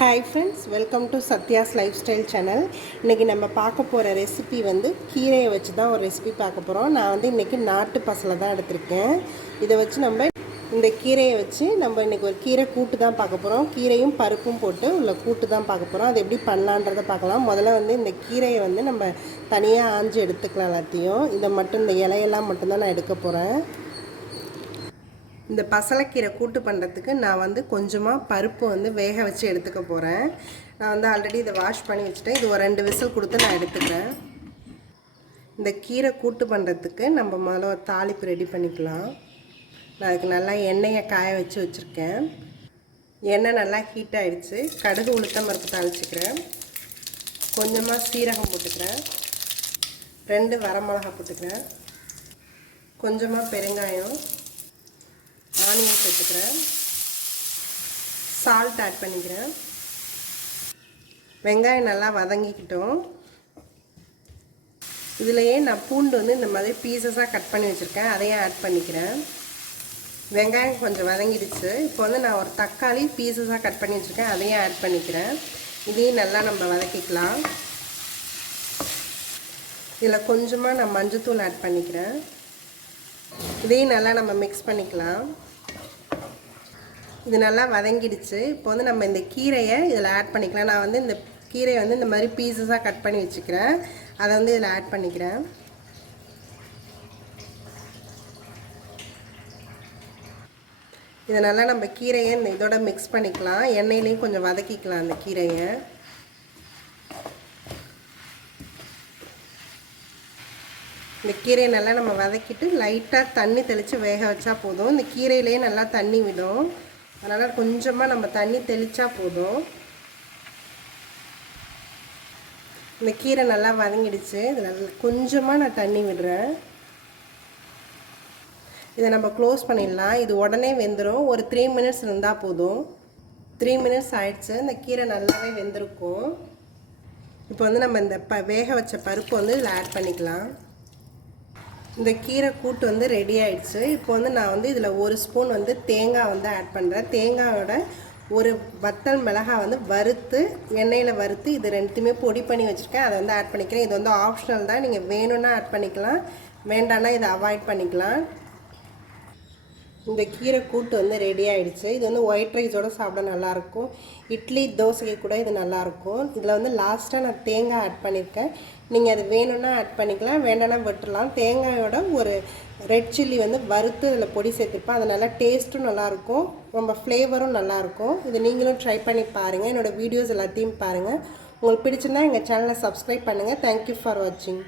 Hi friends, welcome to Sathya's lifestyle channel. இன்னைக்கு நம்ம பார்க்க போற ரெசிபி வந்து கீரையை வச்சு தான் ஒரு ரெசிபி பார்க்க போறோம். நான் வந்து இன்னைக்கு நாட்டு பசலை தான் எடுத்துர்க்கேன். இத வச்சு நம்ம இந்த கீரையை வச்சு நம்ம இன்னைக்கு ஒரு கீரை கூட்டு தான் பார்க்க போறோம். கீரையும் பருப்பும் போட்டு உள்ள கூட்டு தான் பார்க்க போறோம். அது எப்படி பண்ணலாம்ன்றதை பார்க்கலாம். முதல்ல வந்து இந்த கீரையை வந்து நம்ம தனியா ஆஞ்சி எடுத்துக்கலாம் எல்லாத்தையும். இத மட்டும் இந்த இலையெல்லாம் மட்டும் தான் நான் எடுக்க போறேன். இந்த பசலைக்கீரை கூட்டு பண்ணுறதுக்கு நான் வந்து கொஞ்சமாக பருப்பு வந்து வேக வச்சு எடுத்துக்க போகிறேன். நான் வந்து ஆல்ரெடி இதை வாஷ் பண்ணி வச்சுட்டேன். இது ஒரு 2 விசில் கொடுத்து நான் எடுத்துக்கிறேன். இந்த கீரை கூட்டு பண்ணுறதுக்கு நம்ம முதல்ல ஒரு தாளிப்பு ரெடி பண்ணிக்கலாம். நான் அதுக்கு நல்லா எண்ணெயை காய வச்சு வச்சுருக்கேன். எண்ணெய் நல்லா ஹீட் ஆகிடுச்சு. கடுகு உளுத்தம் பருப்பு தாளிச்சிக்கிறேன். கொஞ்சமாக சீரகம் போட்டுக்கிறேன். 2 வரமிளகா போட்டுக்கிறேன். கொஞ்சமாக பெருங்காயம், ஆனியன் சேர்த்துக்கிறேன். சால்ட் ஆட் பண்ணிக்கிறேன். வெங்காயம் நல்லா வதங்கிக்கிட்டோம். இதுலேயே நான் பூண்டு வந்து இந்த மாதிரி பீசஸாக கட் பண்ணி வச்சுருக்கேன். அதையும் ஆட் பண்ணிக்கிறேன். வெங்காயம் கொஞ்சம் வதங்கிடுச்சு. இப்போ வந்து நான் ஒரு தக்காளி பீசஸாக கட் பண்ணி வச்சுருக்கேன். அதையும் ஆட் பண்ணிக்கிறேன். இதையும் நல்லா நம்ம வதக்கிக்கலாம். இதில் கொஞ்சமாக நான் மஞ்சத்தூள் ஆட் பண்ணிக்கிறேன். இதையும் நல்லா நம்ம மிக்ஸ் பண்ணிக்கலாம். இது நல்லா வதங்கிடுச்சு. இப்போ வந்து நம்ம இந்த கீரையை இதில் ஆட் பண்ணிக்கலாம். நான் வந்து இந்த கீரையை வந்து இந்த மாதிரி பீசஸாக கட் பண்ணி வச்சுக்கிறேன். அதை வந்து இதில் ஆட் பண்ணிக்கிறேன். இதை நல்லா நம்ம கீரையை இந்த இதோட மிக்ஸ் பண்ணிக்கலாம். எண்ணெயிலையும் கொஞ்சம் வதக்கிக்கலாம் அந்த கீரையை. இந்த கீரையை நல்லா நம்ம வதக்கிட்டு லைட்டாக தண்ணி தெளித்து வேக வச்சா போதும். இந்த கீரையிலேயே நல்லா தண்ணி விடும். அதனால் கொஞ்சமாக நம்ம தண்ணி தெளித்தா போதும். இந்த கீரை நல்லா வதங்கிடுச்சு. இதில் கொஞ்சமாக நான் தண்ணி விடுறேன். இதை நம்ம க்ளோஸ் பண்ணிடலாம். இது உடனே வெந்துடும். ஒரு 3 மினிட்ஸ் இருந்தால் போதும். 3 மினிட்ஸ் ஆயிடுச்சு. இந்த கீரை நல்லாவே வெந்திருக்கும். இப்போ வந்து நம்ம இந்த வேக வச்ச பருப்பு வந்து இதில் ஆட் பண்ணிக்கலாம். இந்த கீரை கூட்டு வந்து ரெடி ஆயிடுச்சு. இப்போ வந்து நான் வந்து இதில் 1 ஸ்பூன் வந்து தேங்காய் வந்து ஆட் பண்ணுறேன். தேங்காயோட ஒரு வத்தல் மிளகாய் வந்து வறுத்து எண்ணெயில் வறுத்து இது ரெண்டுத்தையுமே பொடி பண்ணி வச்சுருக்கேன். அதை வந்து ஆட் பண்ணிக்கிறேன். இது வந்து ஆப்ஷனல் தான். நீங்கள் வேணும்னா ஆட் பண்ணிக்கலாம், வேண்டாம்னா இதை அவாய்ட் பண்ணிக்கலாம். இந்த கீரை கூட்டு வந்து ரெடி ஆகிடுச்சு. இது வந்து ஒயிட் ரைஸோடு சாப்பிட நல்லாயிருக்கும். இட்லி தோசைக்கு கூட இது நல்லாயிருக்கும். இதில் வந்து லாஸ்ட்டாக நான் தேங்காய் ஆட் பண்ணியிருக்கேன். நீங்கள் அது வேணும்னா ஆட் பண்ணிக்கலாம், வேண்டாம்னா விட்டுடலாம். தேங்காயோட ஒரு ரெட் சில்லி வந்து வறுத்து இதில் பொடி சேர்த்துருப்பேன். அது நல்லா டேஸ்ட்டும் நல்லாயிருக்கும், ரொம்ப ஃப்ளேவரும் நல்லாயிருக்கும். இதை நீங்களும் ட்ரை பண்ணி பாருங்கள். என்னோடய வீடியோஸ் எல்லாத்தையும் பாருங்கள். உங்களுக்கு பிடிச்சிருந்தா எங்கள் சேனலை சப்ஸ்கிரைப் பண்ணுங்கள். தேங்க்யூ ஃபார் வாட்சிங்.